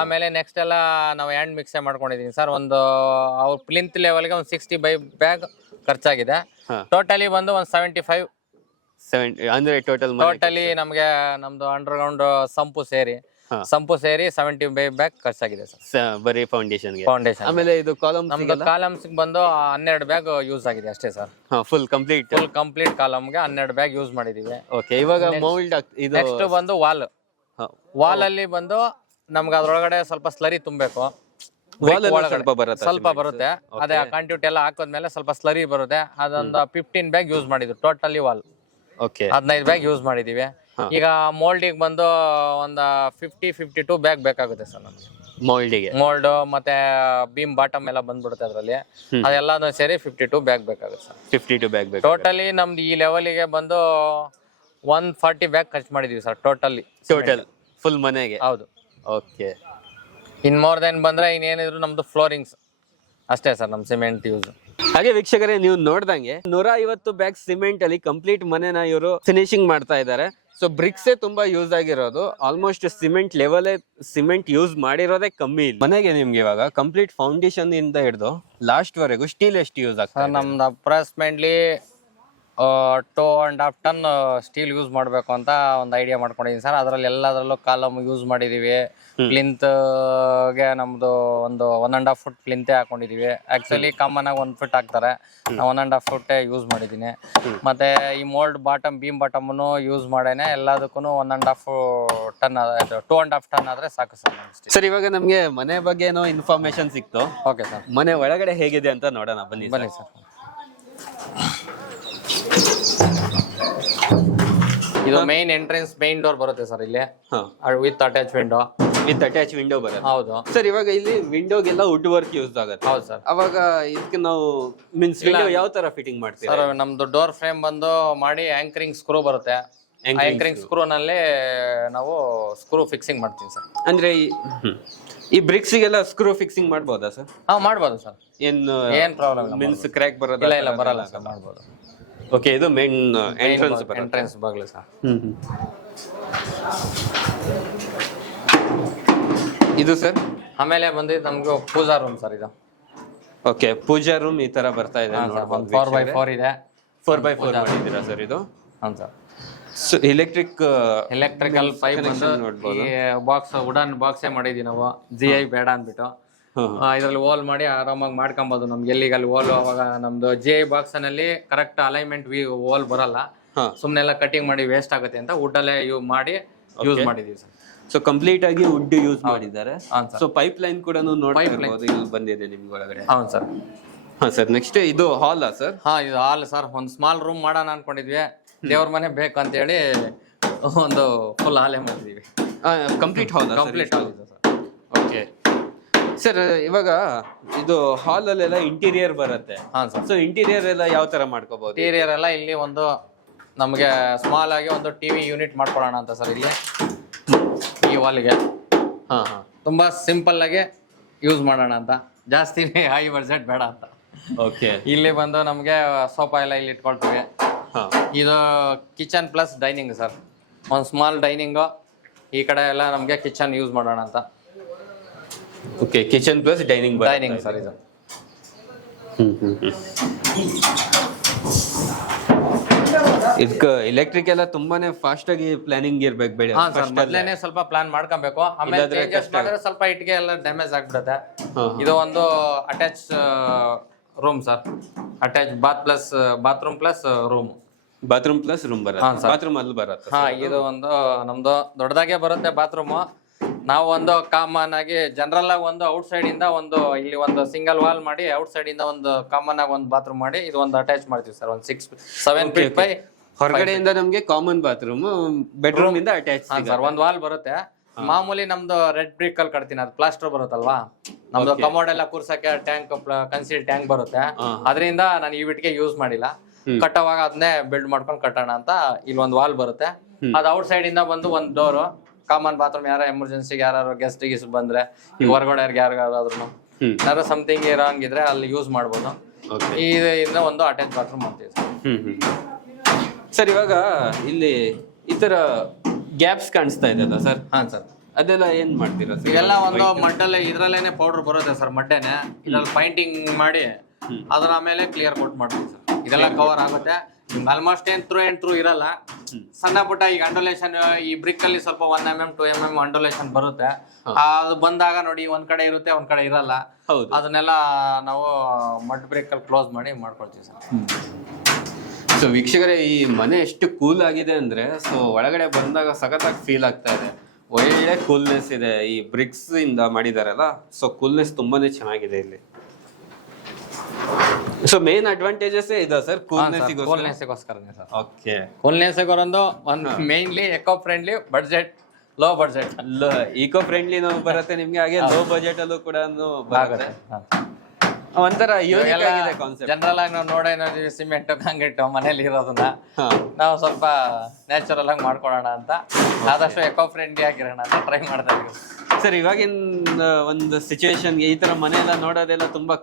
ಆಮೇಲೆ ನೆಕ್ಸ್ಟ್ ಎಲ್ಲ ನಾವು ಹ್ಯಾಂಡ್ ಮಿಕ್ಸೇ ಮಾಡ್ಕೊಂಡಿದೀನಿ ಸರ್. ಒಂದು ಅವ್ರ ಪ್ಲಿಂತ್ ಲೆವೆಲ್ಗೆ ಒಂದು 65 ಬ್ಯಾಗ್ ಖರ್ಚಾಗಿದೆ. ಟೋಟಲಿ ಬಂದು ಒಂದು 75 ಅಂದ್ರೆ ಟೋಟಲಿ ನಮ್ಗೆ ನಮ್ದು ಅಂಡರ್ಗ್ರೌಂಡ್ ಸಂಪು ಸೇರಿ 75 ಬ್ಯಾಗ್ ಖರ್ಚಾಗಿದೆ ಸರ್ ಬರೀ ಫೌಂಡೇಶನ್. ಆಮೇಲೆ ಇದು ನಮ್ದು ಕಾಲಮ್ಸ್ ಬಂದು 12 ಬ್ಯಾಗ್ ಯೂಸ್ ಆಗಿದೆ ಅಷ್ಟೇ ಸರ್. ಫುಲ್ ಕಂಪ್ಲೀಟ್ ಕಾಲಮ್ಗೆ 12 ಬ್ಯಾಗ್ ಯೂಸ್ ಮಾಡಿದೀವಿ. ಓಕೆ, ಇವಾಗ ಮೌಲ್ಡ್ ನೆಕ್ಸ್ಟ್ ಬಂದು ವಾಲ್ ಅಲ್ಲಿ ಬಂದು ನಮ್ಗೆ ಅದ್ರೊಳಗಡೆ ಸ್ವಲ್ಪ ಸ್ಲರಿ ತುಂಬಬೇಕು. ಸ್ವಲ್ಪ ಬರುತ್ತೆ. ಅದೇ ಕಾಂಟ್ಯೂಟ್ ಎಲ್ಲ ಹಾಕೋದ್ಮೇಲೆ ಸ್ವಲ್ಪ ಸ್ಲರಿ ಬರುತ್ತೆ. ಅದೊಂದು 15 ಬ್ಯಾಗ್ ಯೂಸ್ ಮಾಡಿದ್ವಿ ಟೋಟಲಿ ವಾಲ್. 15 ಬ್ಯಾಗ್ ಯೂಸ್ ಮಾಡಿದೀವಿ. ಈಗ ಮೋಲ್ಡಿಗೆ ಬಂದು ಒಂದು 52 ಬ್ಯಾಗ್ ಬೇಕಾಗುತ್ತೆ ಸರ್ ನಮ್ಗೆ. ಮೋಲ್ಡ್ ಮತ್ತೆ ಬೀಮ್ ಬಾಟಮ್ ಎಲ್ಲ ಬಂದ್ಬಿಡುತ್ತೆ ಅದ್ರಲ್ಲಿ. ಅದೆಲ್ಲ ಸೇರಿ 52 ಬ್ಯಾಗ್ ಬೇಕಾಗುತ್ತೆ ಸರ್. 52 ಬ್ಯಾಗ್ ಟೋಟಲಿ ನಮ್ದು ಈ ಲೆವೆಲ್ಗೆ ಬಂದು 140 ಬ್ಯಾಗ್ ಖರ್ಚು ಮಾಡಿದೀವಿ ಸರ್ ಟೋಟಲ್ ಫುಲ್ ಮನೆಗೆ. ಹೌದು. ಓಕೆ, ಇನ್ ಮೋರ್ ದೆನ್ ಬಂದ್ರೆ ಇನ್ನೇನಿದ್ರು ನಮ್ದು ಫ್ಲೋರಿಂಗ್ಸ್ ಅಷ್ಟೇ ಸರ್ ನಮ್ ಸಿಮೆಂಟ್ ಯೂಸ್. ಹಾಗೆ ವೀಕ್ಷಕರೇ, ನೀವು ನೋಡ್ದಂಗೆ 150 ಬ್ಯಾಗ್ ಸಿಮೆಂಟ್ ಅಲ್ಲಿ ಕಂಪ್ಲೀಟ್ ಮನೆನ ಇವರು ಫಿನಿಶಿಂಗ್ ಮಾಡ್ತಾ ಇದ್ದಾರೆ. ಸೊ ಬ್ರಿಕ್ಸೇ ತುಂಬಾ ಯೂಸ್ ಆಗಿರೋದು. Almost cement level cement use ಮಾಡಿರೋದೇ ಕಮ್ಮಿ. ಮನೆಗೆ ನಿಮ್ಗೆ ಇವಾಗ ಕಂಪ್ಲೀಟ್ ಫೌಂಡೇಶನ್ ಇಂದ ಹಿಡಿದು ಲಾಸ್ಟ್ ವರೆಗೂ ಸ್ಟೀಲ್ ಎಷ್ಟು ಯೂಸ್ ಆಗ್ತದೆ? ನಮ್ದು ಅಪ್ರಾಕ್ಸಿಮೇಟ್ಲಿ 2.5 ಟನ್ ಸ್ಟೀಲ್ ಯೂಸ್ ಮಾಡಬೇಕು ಅಂತ ಒಂದು ಐಡಿಯಾ ಮಾಡ್ಕೊಂಡಿದ್ದೀನಿ ಸರ್. ಅದರಲ್ಲಿ ಎಲ್ಲದರಲ್ಲೂ ಕಾಲಮ್ ಯೂಸ್ ಮಾಡಿದೀವಿ. ಪ್ಲಿಂತ್ಗೆ ನಮ್ದು ಒಂದು 1.5 ಫುಟ್ ಪ್ಲಿಂತೆ ಹಾಕೊಂಡಿದೀವಿ. ಆಕ್ಚುಲಿ ಕಾಮನ್ ಆಗಿ 1 ಫುಟ್ ಹಾಕ್ತಾರೆ, ನಾವು 1.5 ಫುಟ್ ಯೂಸ್ ಮಾಡಿದ್ದೀನಿ. ಮತ್ತೆ ಈ mould bottom beam bottom use ಮಾಡೇನೆ ಎಲ್ಲದಕ್ಕೂ 1.5 ಟನ್ 2.5 ಟನ್ ಆದ್ರೆ ಸಾಕು ಸರ್. ಸರ್, ಇವಾಗ ನಮ್ಗೆ ಮನೆ ಬಗ್ಗೆ ಏನೋ ಇನ್ಫಾರ್ಮೇಶನ್ ಸಿಕ್ತು. ಓಕೆ ಸರ್, ಮನೆ ಒಳಗಡೆ ಹೇಗಿದೆ ಅಂತ ನೋಡೋಣ ಬನ್ನಿ ಸರ್. ಇದು ಮೇನ್ ಎಂಟ್ರೆನ್ಸ್ ಮೇನ್ ಡೋರ್ ಬರುತ್ತೆ ಸರ್ ಇಲ್ಲಿ ವಿತ್ ಅಟ್ಯಾಚ್ ವಿಂಡೋ ಬರುತ್ತೆ. ಹೌದು ಸರ್. ಇವಾಗ ಇಲ್ಲಿ ವಿಂಡೋಗೆಲ್ಲ ವುಡ್ ವರ್ಕ್ ಯೂಸ್ ಆಗುತ್ತೆ. ಹೌದು ಸರ್. ಅವಾಗ ಇದಕ್ಕೆ ನಾವು ಮೀನ್ಸ್ ವಿಂಡೋ ಯಾವ ತರ ಫಿಟ್ಟಿಂಗ್ ಮಾಡ್ತೀವಿ ಸರ್? ನಮ್ದು ಡೋರ್ ಫ್ರೇಮ್ ಬಂದು ಮಾಡಿ ಆಂಕರಿಂಗ್ ಸ್ಕ್ರೂ ಬರುತ್ತೆ. ಆಂಕರಿಂಗ್ ಸ್ಕ್ರೂ ನಲ್ಲಿ ನಾವು ಸ್ಕ್ರೂ ಫಿಕ್ಸಿಂಗ್ ಮಾಡ್ತೀವಿ ಸರ್. ಅಂದ್ರೆ ಈ ಬ್ರಿಕ್ಸ್ ಗೆಲ್ಲ ಸ್ಕ್ರೂ ಫಿಕ್ಸಿಂಗ್ ಮಾಡ್ಬೋದಾ ಸರ್? ಮಾಡ್ಬೋದು ಸರ್. ಏನ್ ಪ್ರಾಬ್ಲಮ್ ಮೀನ್ಸ್ ಕ್ರ್ಯಾಕ್ ಬರೋದಿಲ್ಲ? ಇಲ್ಲ ಬರಲ್ಲ ಸರ್, ಮಾಡ್ಬೋದು. ಓಕೆ, ಇದು ಮೇನ್ ಎಂಟ್ರೆನ್ಸ್ ಬಾಗಿಲು ಸರ್. ಇದು ಸರ್ ಆಮೇಲೆ ಬಂದಿದ್ದು ನಮ್ಗೆ ಪೂಜಾ ರೂಮ್ ಸರ್. ಇದು ಓಕೆ, ಪೂಜಾ ರೂಮ್ ಈ ತರ ಬರ್ತಾ ಇದೆ. 4x4 ಇದೆ. 4x4 ಮಾಡಿದ್ದೀರಾ ಸರ್ ಇದು? ಹೌದು ಸರ್. ಸೊ ಎಲೆಕ್ಟ್ರಿಕಲ್ ಪೈಪ್ ಈ ಬಾಕ್ಸ್ ವುಡನ್ ಬಾಕ್ಸೇ ಮಾಡಿದೀವಿ ನಾವು. GI ಬೇಡ ಅಂದ್ಬಿಟ್ಟು ಇದ್ರಲ್ಲಿ ಹೋಲ್ ಮಾಡಿ ಆರಾಮಾಗಿ ಮಾಡ್ಕೊಬಹುದು. ನಮ್ಗೆ ಎಲ್ಲಿಗಲ್ಲಿ ಹೋಲ್ ಅವಾಗ ನಮ್ದು GI ಬಾಕ್ಸ್ ನಲ್ಲಿ ಕರೆಕ್ಟ್ ಅಲೈನ್ಮೆಂಟ್ ಹೋಲ್ ಬರಲ್ಲ. ಸುಮ್ನೆಲ್ಲ ಕಟಿಂಗ್ ಮಾಡಿ ವೇಸ್ಟ್ ಆಗುತ್ತೆ ಅಂತ ವುಡ್ ಅಲ್ಲೇ ಮಾಡಿ ಯೂಸ್ ಮಾಡಿದೀವಿ ಸರ್. ಸೊ ಕಂಪ್ಲೀಟ್ ಆಗಿ ವುಡ್ ಯೂಸ್ ಮಾಡಿದ್ದಾರೆ. ಸೊ ಪೈಪ್ ಲೈನ್ ಕೂಡ ನೋಡ್ಬೋದು, ಇಲ್ಲಿ ಬಂದಿದೆ ನಿಮ್ಗೆ ಒಳಗಡೆ. ಹೌದು ಸರ್. ಹಾ ಸರ್. ನೆಕ್ಸ್ಟ್ ಇದು ಹಾಲ್ ಸರ್? ಇದು ಹಾಲ್ ಸರ್. ಒಂದು ಸ್ಮಾಲ್ ರೂಮ್ ಮಾಡೋಣ ಅನ್ಕೊಂಡಿದ್ವಿ. ದೇವ್ರ ಮನೆ ಬೇಕು ಅಂತ ಹೇಳಿ ಒಂದು ಫುಲ್ ಹಾಲೇ ಮಾಡಿದೀವಿ. ಕಂಪ್ಲೀಟ್ ಹಾಲ್ ಇದೆ ಸರ್. ಓಕೆ ಸರ್, ಇವಾಗ ಇದು ಹಾಲ್ ಅಲ್ಲೆಲ್ಲ ಇಂಟೀರಿಯರ್ ಬರುತ್ತೆ. ಸೊ ಇಂಟೀರಿಯರ್ ಎಲ್ಲ ಯಾವ ತರ ಮಾಡ್ಕೋಬಹುದು? ಇಂಟೀರಿಯರ್ ಎಲ್ಲ ಇಲ್ಲಿ ಒಂದು ನಮಗೆ ಸ್ಮಾಲ್ ಆಗಿ ಒಂದು ಟಿವಿ ಯೂನಿಟ್ ಮಾಡ್ಕೊಳ್ಳೋಣ ಅಂತ ಸರ್. ಇಲ್ಲಿ ಈ ವಾಲ್ಗೆ ತುಂಬಾ ಸಿಂಪಲ್ ಆಗಿ ಯೂಸ್ ಮಾಡೋಣ ಅಂತ, ಜಾಸ್ತಿ ಹೈ ಬಜೆಟ್ ಬೇಡ ಅಂತ. ಓಕೆ, ಇಲ್ಲಿ ಬಂದು ನಮಗೆ ಸೋಫಾ ಎಲ್ಲ ಇಲ್ಲಿ ಇಟ್ಕೊಳ್ತೀವಿ. ಇದು ಕಿಚನ್ ಪ್ಲಸ್ ಡೈನಿಂಗ್ ಸರ್. ಒಂದು ಸ್ಮಾಲ್ ಡೈನಿಂಗು, ಈ ಕಡೆ ಎಲ್ಲ ನಮಗೆ ಕಿಚನ್ ಯೂಸ್ ಮಾಡೋಣ ಅಂತ. Okay, kitchen plus dining sir ಇದು. ಇದಕ್ಕೆ ಎಲೆಕ್ಟ್ರಿಕ್ ಎಲ್ಲ ತುಂಬಾನೇ ಫಾಸ್ಟ್ ಆಗಿ ಪ್ಲಾನಿಂಗ್ ಇರ್ಬೇಕು ಬೇಡ. ಹಾ ಸರ್, ಮೊದ್ಲೇನೆ ಸ್ವಲ್ಪ ಪ್ಲಾನ್ ಮಾಡ್ಕೊಬೇಕು. ಆಮೇಲೆ changes ಮಾಡಿದ್ರೆ ಸ್ವಲ್ಪ ಇಟ್ಟಿಗೆ ಎಲ್ಲ ಡ್ಯಾಮೇಜ್ ಆಗ್ಬಿಡುತ್ತೆ. ಇದು ಒಂದು attach room sir, attach bathroom plus room. Bathroom plus room ಬರುತ್ತೆ. ಬಾತ್ರೂಮ್ ಅಲ್ಲಿ ಬರುತ್ತೆ. ಹಾ, ಇದು ಒಂದು ನಮ್ದು ದೊಡ್ಡದಾಗೆ ಬರುತ್ತೆ ಬಾತ್ರೂಮ್. ನಾವು ಒಂದು ಕಾಮನ್ ಆಗಿ ಜನರಲ್ ಆಗಿ ಒಂದು ಔಟ್ ಸೈಡ್ ಇಂದ ಒಂದು ಇಲ್ಲಿ ಒಂದು ಸಿಂಗಲ್ ವಾಲ್ ಮಾಡಿ ಔಟ್ ಸೈಡ್ ಇಂದ ಒಂದು ಕಾಮನ್ ಆಗಿ ಒಂದು ಬಾತ್ರೂಮ್ ಮಾಡಿ ಇದು ಒಂದು ಅಟ್ಯಾಚ್ ಮಾಡ್ತೀವಿ ಸರ್. ಒಂದು 7 ಫೀಟ್ ಬೈ ಹೊರಗಡೆಯಿಂದ ನಮ್ಗೆ ಕಾಮನ್ ಬಾತ್ರೂಮ್, ಬೆಡ್ರೂಮ್ ಇಂದ ಅಟ್ಯಾಚ್ ಸರ್ ಒಂದು ವಾಲ್ ಬರುತ್ತೆ. ಮಾಮೂಲಿ ನಮ್ದು ರೆಡ್ ಬ್ರಿಕ್ ಅಲ್ಲಿ ಕಟ್ತೀನಿ, ಅದು ಪ್ಲಾಸ್ಟರ್ ಬರುತ್ತಲ್ವಾ, ನಮ್ದು ಕಮೋಡ್ ಎಲ್ಲ ಕೂರ್ಸಕ್ಕೆ ಟ್ಯಾಂಕ್ ಕನ್ಸೀಲ್ ಟ್ಯಾಂಕ್ ಬರುತ್ತೆ. ಅದರಿಂದ ನಾನು ಈ ಬಿಟ್ಗೆ ಯೂಸ್ ಮಾಡಿಲ್ಲ. ಕಟ್ಟೋವಾಗ ಅದನ್ನೇ ಬಿಲ್ಡ್ ಮಾಡ್ಕೊಂಡು ಕಟ್ಟೋಣ ಅಂತ ಇಲ್ಲಿ ಒಂದು ವಾಲ್ ಬರುತ್ತೆ. ಅದು ಔಟ್ ಸೈಡ್ ಇಂದ ಬಂದು ಒಂದು ಡೋರು ಕಾಮನ್ ಬಾತ್ರೂಮ್. ಯಾರ ಎಮರ್ಜೆನ್ಸಿಗೆ ಯಾರು ಗೆಸ್ಟ್ ಗೀಸ್ ಬಂದ್ರೆ, ಈಗ ಹೊರಗಡೆ ಯಾರಿಗಾದ್ರೂ ಯಾರು ಸಮಥಿಂಗ್ ಇರೋಂಗಿದ್ರೆ ಅಲ್ಲಿ ಯೂಸ್ ಮಾಡ್ಬೋದು. ಇದರಿಂದ ಒಂದು ಅಟ್ಯಾಚ್ ಬಾತ್ರೂಮ್ ಮಾಡ್ತೀವಿ ಸರ್. ಇವಾಗ ಇಲ್ಲಿ ಈ ತರ ಗ್ಯಾಪ್ಸ್ ಕಾಣಿಸ್ತಾ ಇದೆಯಲ್ಲ ಸರ್? ಹಾ ಸರ್, ಅದೆಲ್ಲ ಏನ್ ಮಾಡ್ತೀರಾ ಸರ್? ಇವೆಲ್ಲ ಒಂದು ಮಡ್ಡಲ್ಲೇ ಇದ್ರಲ್ಲೇನೆ ಪೌಡರ್ ಬರುತ್ತೆ ಸರ್, ಮಡ್ಡೆನೆ. ಇದ್ರಲ್ಲಿ ಪೈಂಟಿಂಗ್ ಮಾಡಿ ಅದ್ರ ಆಮೇಲೆ ಕ್ಲಿಯರ್ ಕೋಟ್ ಮಾಡ್ತೀವಿ ಸರ್. ಇದೆಲ್ಲ ಕವರ್ ಆಗುತ್ತೆ. ಆಲ್ಮೋಸ್ಟ್ ಏನ್ ಥ್ರೂ ಇರಲ್ಲ. ಸಣ್ಣ ಪುಟ್ಟ ಈಗ ಅಂಡೋಲೇಷನ್ ಈ ಬ್ರಿಕ್ ಅಲ್ಲಿ ಸ್ವಲ್ಪ 1 mm 2 mm ಅಂಡೋಲೇಷನ್ ಬರುತ್ತೆ. ಅದು ಬಂದಾಗ ನೋಡಿ ಒಂದ್ ಕಡೆ ಇರುತ್ತೆ, ಒಂದ್ ಕಡೆ ಇರಲ್ಲ. ಅದನ್ನೆಲ್ಲ ನಾವು ಮಡ್ ಬ್ರಿಕ್ ಅಲ್ಲಿ ಕ್ಲೋಸ್ ಮಾಡಿ ಮಾಡ್ಕೊಳ್ತೀವಿ ಸರ್. ಸೊ ವೀಕ್ಷಕರೇ, ಈ ಮನೆ ಎಷ್ಟು ಕೂಲ್ ಆಗಿದೆ ಅಂದ್ರೆ, ಸೊ ಒಳಗಡೆ ಬಂದಾಗ ಸಖತ್ತಾಗಿ ಫೀಲ್ ಆಗ್ತಾ ಇದೆ. ಒಳ್ಳೆ ಕೂಲ್ನೆಸ್ ಇದೆ. ಈ ಬ್ರಿಕ್ಸ್ ಇಂದ ಮಾಡಿದಾರಲ್ಲ, ಸೊ ಕೂಲ್ನೆಸ್ ತುಂಬಾನೇ ಚೆನ್ನಾಗಿದೆ ಇಲ್ಲಿ. ಸೊ ಮೇನ್ ಅಡ್ವಾಂಟೇಜಸ್ ಇದೆ ಸರ್ ಕೂಲ್ನೆಸ್ಗೋಸ್ಕರನೇ ಸರ್. ಓಕೆ, ಕೂಲ್ನೆಸ್ಗೋರೊಂದು ಒಂದು mainly eco friendly, budget low budget. Eco friendly ಬರುತ್ತೆ ನಿಮ್ಗೆ, ಹಾಗೆ ಲೋ ಬಜೆಟ್ ಅಲ್ಲೂ ಕೂಡ ಬರುತ್ತೆ. ಒಂಥರ ಯೂನಿಕ್ ಆಗಿದೆ ಕಾನ್ಸೆಪ್ಟ್. ಜನರಲ್ ಆಗಿ ನಾವು ನೋಡೇ ನೋಡಿದ್ವಿ, ಸಿಮೆಂಟ್ ಕಾಂಕ್ರೀಟ್ ಮನೇಲಿ ಇರೋದನ್ನ ನಾವು ಸ್ವಲ್ಪ ನ್ಯಾಚುರಲ್ ಆಗಿ ಮಾಡ್ಕೊಳ್ಳೋಣ ಅಂತ, ಆದಷ್ಟು ಎಕೋ ಫ್ರೆಂಡ್ಲಿ ಆಗಿರೋಣ ಅಂತ ಟ್ರೈ ಮಾಡ್ತಾ ಇದೀವಿ ಸರ್. ಇವಾಗಿನ ಒಂದು ಸಿಚುವೇಶನ್ಗೆ ಈ ತರ ಮನೆ ಎಲ್ಲ ನೋಡೋದೆಲ್ಲ ತುಂಬಾ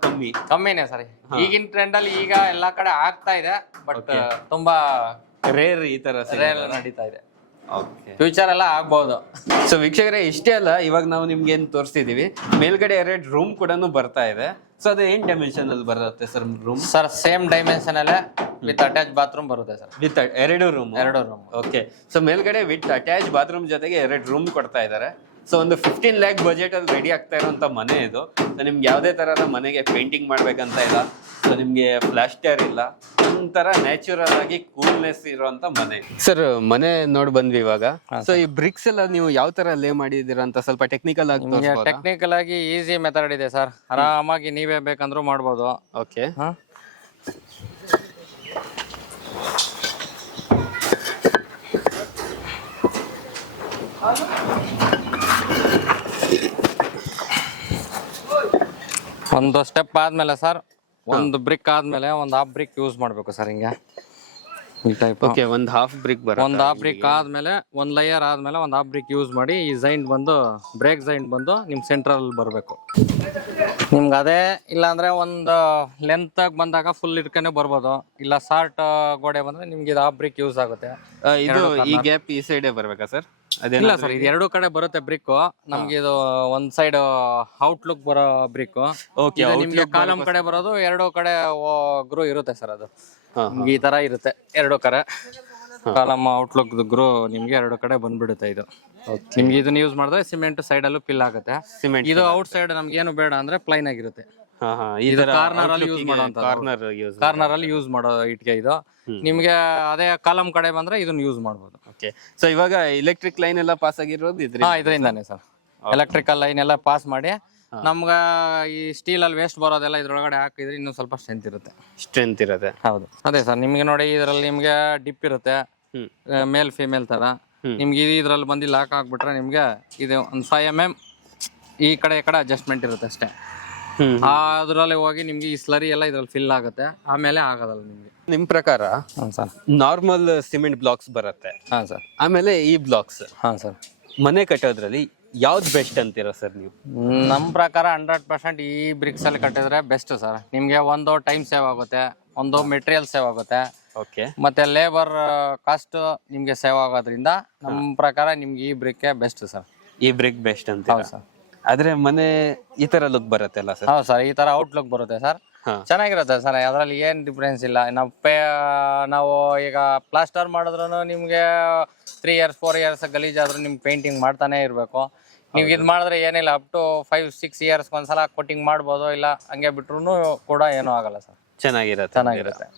ಕಮ್ಮಿನೇ ಸರ್. ಈಗಿನ ಟ್ರೆಂಡ್ ಅಲ್ಲಿ ಈಗ ಎಲ್ಲಾ ಕಡೆ ಆಗ್ತಾ ಇದೆ, ಬಟ್ ತುಂಬಾ ರೇರ್ ಈ ತರ ನಡೀತಾ ಇದೆ. ಫ್ಯೂಚರ್ ಎಲ್ಲ ಆಗ್ಬಹುದು. ಸೊ ವೀಕ್ಷಕರೇ, ಇಷ್ಟೇ ಅಲ್ಲ, ಇವಾಗ ನಾವು ನಿಮ್ಗೆ ಏನ್ ತೋರಿಸ್ತಿದೀವಿ, ಮೇಲ್ಗಡೆ 2 ರೂಮ್ ಕೂಡ ಬರ್ತಾ ಇದೆ. ಸೊ ಅದು ಏನ್ ಡೈಮೆನ್ಷನ್ ಅಲ್ಲಿ ಬರುತ್ತೆ sir room? Sir same dimension ಅಲ್ಲೇ ವಿತ್ ಅಟ್ಯಾಚ್ ಬಾತ್ರೂಮ್ ಬರುತ್ತೆ sir. With 2 room? 2 room. Okay. So ಮೇಲ್ಗಡೆ ವಿತ್ ಅಟ್ಯಾಚ್ ಬಾತ್ರೂಮ್ ಜೊತೆಗೆ 2 ರೂಮ್ ಕೊಡ್ತಾ ಇದ್ದಾರೆ. ಸೊ ಒಂದು 15 lakh ಬಜೆಟ್ ಅಲ್ಲಿ ರೆಡಿ ಆಗ್ತಾ ಇರುವಂತ ಮನೆ ಇದು. ಸೊ ನಿಮ್ಗೆ ಯಾವುದೇ ತರಹದ ಮನೆಗೆ ಪೇಂಟಿಂಗ್ ಮಾಡ್ಬೇಕಂತ ಇಲ್ಲ. ಸೊ ನಿಮ್ಗೆ ಪ್ಲಾಸ್ಟರ್ ಇಲ್ಲ, ಒಂಥರ ನ್ಯಾಚುರಲ್ ಆಗಿ ಕೂಲ್ನೆಸ್ ಇರುವಂತ ಮನೆ. ಸರ್ ಮನೆ ನೋಡಿ ಬಂದ್ವಿ ಇವಾಗ. ಸೊ ಈ ಬ್ರಿಕ್ಸ್ ಎಲ್ಲ ನೀವು ಯಾವ ತರ ಲೇ ಮಾಡಿದೀರಾ ಅಂತ ಸ್ವಲ್ಪ ಟೆಕ್ನಿಕಲ್ ಆಗಿ ತೋರಿಸ್ಬೋದಾ? ಟೆಕ್ನಿಕಲ್ ಆಗಿ ಈಸಿ ಮೆಥಡ್ ಇದೆ ಸರ್. ಆರಾಮಾಗಿ ನೀವೇ ಬೇಕಂದ್ರೂ ಮಾಡ್ಬೋದು. ಓಕೆ. ಒಂದು ಸ್ಟೆಪ್ ಆದ್ಮೇಲೆ ಸರ್, ಒಂದು ಬ್ರಿಕ್ ಆದ್ಮೇಲೆ ಒಂದು ಹಾಫ್ ಬ್ರಿಕ್ ಯೂಸ್ ಮಾಡ್ಬೇಕು ಸರ್. ಹಿಂಗೆ ಈ ಟೈಪ್. ಓಕೆ, ಒಂದು ಹಾಫ್ ಬ್ರಿಕ್ ಬರುತ್ತೆ. ಒಂದು ಹಾಫ್ ಬ್ರಿಕ್ ಆದ್ಮೇಲೆ ಒಂದು ಲೇಯರ್ ಆದ್ಮೇಲೆ ಒಂದು ಹಾಫ್ ಬ್ರಿಕ್ ಯೂಸ್ ಮಾಡಿ ಈ ಜೈಂಟ್ ಬಂದು ಬ್ರೇಕ್ ಜೈಂಟ್ ಬಂದು ನಿಮ್ ಸೆಂಟ್ರಲ್ ಬರಬೇಕು. ನಿಮ್ಗೆ ಅದೇ ಇಲ್ಲ ಅಂದ್ರೆ ಒಂದು ಲೆಂತ್ ಆಗಿ ಬಂದಾಗ ಫುಲ್ ಇಟ್ಕೊಂಡೆ ಬರ್ಬೋದು. ಇಲ್ಲ ಶಾರ್ಟ್ ಗೋಡೆ ಬಂದ್ರೆ ನಿಮ್ಗೆ ಇದು ಹಾಫ್ ಬ್ರಿಕ್ ಯೂಸ್ ಆಗುತ್ತೆ. ಇದು ಈ ಗ್ಯಾಪ್ ಈ ಸೈಡ್ ಬರ್ಬೇಕಾ ಸರ್? ಇಲ್ಲ ಸರ್, ಇದು 2 ಕಡೆ ಬರುತ್ತೆ ಬ್ರಿಕ್. ನಮ್ಗೆ ಇದು ಒಂದ್ ಸೈಡ್ ಔಟ್ಲುಕ್ ಬರೋ ಬ್ರಿಕ್. ನಿಮ್ಗೆ ಕಾಲಮ್ ಕಡೆ ಬರೋದು 2 ಕಡೆ ಗ್ರೂ ಇರುತ್ತೆ ಸರ್. ಅದು ಈ ತರ ಇರುತ್ತೆ 2 ಕಡೆ ಕಾಲಮ್ ಔಟ್ಲುಕ್ ಗ್ರೂ ನಿಮ್ಗೆ 2 ಕಡೆ ಬಂದ್ಬಿಡುತ್ತೆ. ಇದು ನಿಮ್ಗೆ ಇದನ್ನ ಯೂಸ್ ಮಾಡಿದ್ರೆ ಸಿಮೆಂಟ್ ಸೈಡ್ ಅಲ್ಲೂ ಫಿಲ್ ಆಗುತ್ತೆ. ಇದು ಔಟ್ ಸೈಡ್ ನಮ್ಗೆ ಏನು ಬೇಡ ಅಂದ್ರೆ ಪ್ಲೈನ್ ಆಗಿರುತ್ತೆ. ಕಾರ್ನರ್ ಅಲ್ಲಿ ಯೂಸ್ ಮಾಡೋ ಇಟ್ಗೆ ಇದು. ನಿಮ್ಗೆ ಅದೇ ಕಾಲಮ್ ಕಡೆ ಬಂದ್ರೆ ಇದನ್ನ ಯೂಸ್ ಮಾಡಬಹುದು. ಓಕೆ. ಸೊ ಇವಾಗ ಎಲೆಕ್ಟ್ರಿಕ್ ಲೈನ್ ಎಲ್ಲ ಪಾಸ್ ಆಗಿರೋದು ಇದರಿಂದಾನೆ ಸರ್. ಎಲೆಕ್ಟ್ರಿಕಲ್ ಲೈನ್ ಎಲ್ಲ ಪಾಸ್ ಮಾಡಿ ನಮ್ಗ ಈ ಸ್ಟೀಲ್ ಅಲ್ಲಿ ವೇಸ್ಟ್ ಬರೋದೆಲ್ಲ ಇದ್ರೊಳಗಡೆ ಹಾಕಿದ್ರೆ ಇನ್ನೂ ಸ್ವಲ್ಪ ಸ್ಟ್ರೆಂತ್ ಇರುತ್ತೆ. ಹೌದು, ಅದೇ ಸರ್. ನಿಮ್ಗೆ ನೋಡಿ ಇದ್ರಲ್ಲಿ ನಿಮ್ಗೆ ಡಿಪ್ ಇರುತ್ತೆ, ಮೇಲ್ ಫಿಮೇಲ್ ತರ. ನಿಮ್ಗೆ ಇದ್ರಲ್ಲಿ ಬಂದು ಲಾಕ್ ಹಾಕ್ಬಿಟ್ರೆ ನಿಮ್ಗೆ ಇದು ಒಂದು 5 mm ಈ ಕಡೆ ಅಡ್ಜಸ್ಟ್ಮೆಂಟ್ ಇರುತ್ತೆ ಅಷ್ಟೇ. ಅದ್ರಲ್ಲಿ ಹೋಗಿ ನಿಮ್ಗೆ ಈ ಸ್ಲರಿ ಎಲ್ಲ ಇದ್ರಲ್ಲಿ ಫಿಲ್ ಆಗುತ್ತೆ, ಆಮೇಲೆ ಆಗೋದಲ್ಲ ನಿಮ್ಗೆ. ನಿಮ್ ಪ್ರಕಾರ ನಾರ್ಮಲ್ ಸಿಮೆಂಟ್ ಬ್ಲಾಕ್ಸ್ ಬರುತ್ತೆ, ಸರ್, ಆಮೇಲೆ ಈ ಬ್ಲಾಕ್ಸ್, ಸರ್, ಮನೆ ಕಟ್ಟೋದ್ರಲ್ಲಿ ಯಾವ್ದು ಬೆಸ್ಟ್ ಅಂತೀರಾ ಸರ್ ನೀವು? ನಮ್ ಪ್ರಕಾರ 100% ಈ ಬ್ರಿಕ್ಸ್ ಅಲ್ಲಿ ಕಟ್ಟಿದ್ರೆ ಬೆಸ್ಟ್ ಸರ್. ನಿಮ್ಗೆ ಒಂದು ಟೈಮ್ ಸೇವ್ ಆಗುತ್ತೆ, ಒಂದು ಮೆಟೀರಿಯಲ್ ಸೇವ್ ಆಗುತ್ತೆ, ಓಕೆ, ಮತ್ತೆ ಲೇಬರ್ ಕಾಸ್ಟ್ ನಿಮ್ಗೆ ಸೇವ್ ಆಗೋದ್ರಿಂದ ನಮ್ ಪ್ರಕಾರ ನಿಮ್ಗೆ ಈ ಬ್ರಿಕ್ ಬೆಸ್ಟ್ ಸರ್. ಈ ಬ್ರಿಕ್ ಬೆಸ್ಟ್ ಅಂತ ಸರ್. ಆದ್ರೆ ಮನೆ ಈ ತರ ಲುಕ್ ಬರುತ್ತೆ ಅಲ್ಲ ಸರ್? ಹೌದು ಸರ್, ಈ ತರ ಔಟ್ ಲುಕ್ ಬರುತ್ತೆ ಸರ್. ಚೆನ್ನಾಗಿರುತ್ತೆ ಸರ್, ಅದ್ರಲ್ಲಿ ಏನ್ ಡಿಫ್ರೆನ್ಸ್ ಇಲ್ಲ. ನಾವು ಈಗ ಪ್ಲಾಸ್ಟರ್ ಮಾಡಿದ್ರು ನಿಮ್ಗೆ 3 years 4 years ಗಲೀಜಾದ್ರೂ ನಿಮ್ಗೆ ಪೇಂಟಿಂಗ್ ಮಾಡ್ತಾನೆ ಇರ್ಬೇಕು. ನೀವು ಇದು ಮಾಡಿದ್ರೆ ಏನಿಲ್ಲ, ಅಪ್ ಟು 5-6 years ಒಂದ್ಸಲ ಕೋಟಿಂಗ್ ಮಾಡ್ಬೋದು, ಇಲ್ಲ ಹಂಗೆ ಬಿಟ್ರು ಕೂಡ ಏನೂ ಆಗಲ್ಲ ಸರ್. ಚೆನ್ನಾಗಿರುತ್ತೆ.